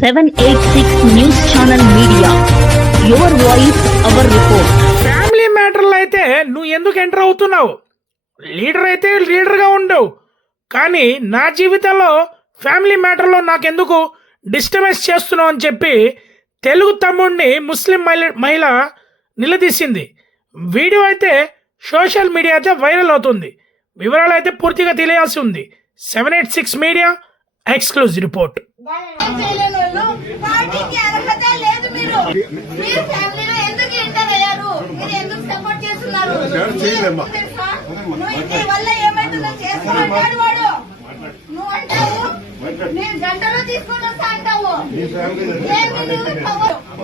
786 news channel media, your voice our report. Family మ్యాటర్లు అయితే నువ్వు ఎందుకు ఎంటర్ అవుతున్నావు? లీడర్ అయితే లీడర్గా ఉండవు, కానీ నా జీవితంలో ఫ్యామిలీ మ్యాటర్లో నాకెందుకు డిస్టర్బెన్స్ చేస్తున్నావు అని చెప్పి తెలుగు తమ్ముడిని ముస్లిం మహిళ నిలదీసింది. వీడియో అయితే సోషల్ మీడియా అయితే వైరల్ అవుతుంది. వివరాలు అయితే పూర్తిగా తెలియాల్సి ఉంది. 786 మీడియా ఎక్స్క్లూజివ్ రిపోర్ట్. గంటలో తీసుకొని వస్తా అంటావు.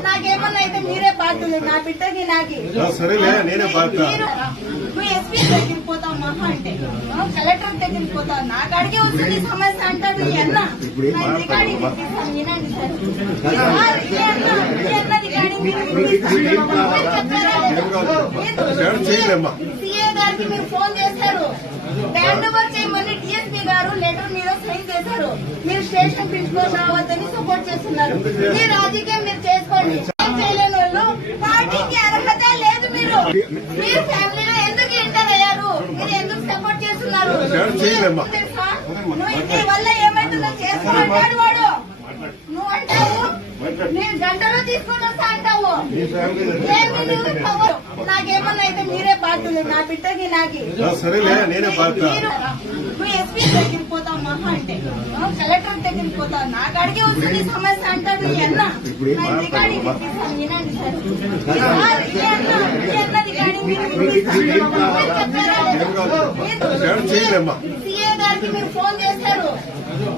నాకేమన్నా అయితే మీరే బాధ్యులు, నా బిడ్డకి నాకి. నువ్వు ఎస్పీ దగ్గరికి పోతావు, మహా అంటే కలెక్టర్ దగ్గరికి పోతావు, నా కాడికే వస్తుంది సమస్య అంటాడు. ఈ అన్న రికార్డింగ్ ఇప్పిస్తాను, వినండి సార్. సీఏ గారికి మీరు ఫోన్ చేశారు, హ్యాండ్ ఓవర్ చేయమని డిఎస్పీ గారు లెటర్ మీద సైన్ చేశారు. మీరు స్టేషన్ ప్రిన్సిపల్ రావద్దని సపోర్ట్ చేస్తున్నారు. మీ రాజకీయం మీరు చేసుకోండి. చేయలేని వాళ్ళు పార్టీకి అర్హత లేదు. మీరు ఫ్యామిలీలో ఎందుకు ఎంటర్ అయ్యారు? మీరు ఎందుకు సపోర్ట్ చేస్తున్నారు? నీ వల్ల ఏమైతుందో చేసుకోమంటాడు వాడు. నువ్వు అంటావు నేను గంటలో తీసుకొని వస్తా అంటావు. నాకేమన్నా అయితే మీరే బాధ్యులు, నా బిడ్డకి నాకి. నువ్వు ఎస్పీ దగ్గరికి పోతావు, మహా అంటే కలెక్టర్ దగ్గరికి పోతావు, నా కాడికే వస్తుంది సమస్య అంటాడు. ఈ అన్న రికార్డింగ్ ఇప్పిస్తాను, వినండి సార్. సీఏ గారికి మీరు ఫోన్ చేశారు,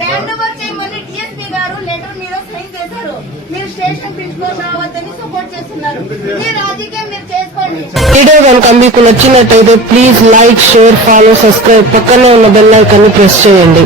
హ్యాండ్ ఓవర్ చేయమని డిఎస్పీ గారు లెటర్ మీద సైన్ చేశారు. మీరు స్టేషన్ ప్రిన్సిపల్ రావద్దని సపోర్ట్ చేస్తున్నారు. మీ రాజకీయం మీరు చేసుకోండి. వీడియో కనుక మీకు నచ్చినట్టయితే please like, share, follow, subscribe, పక్కనే ఉన్న బెల్ ఐకాన్ ని ప్రెస్ చేయండి.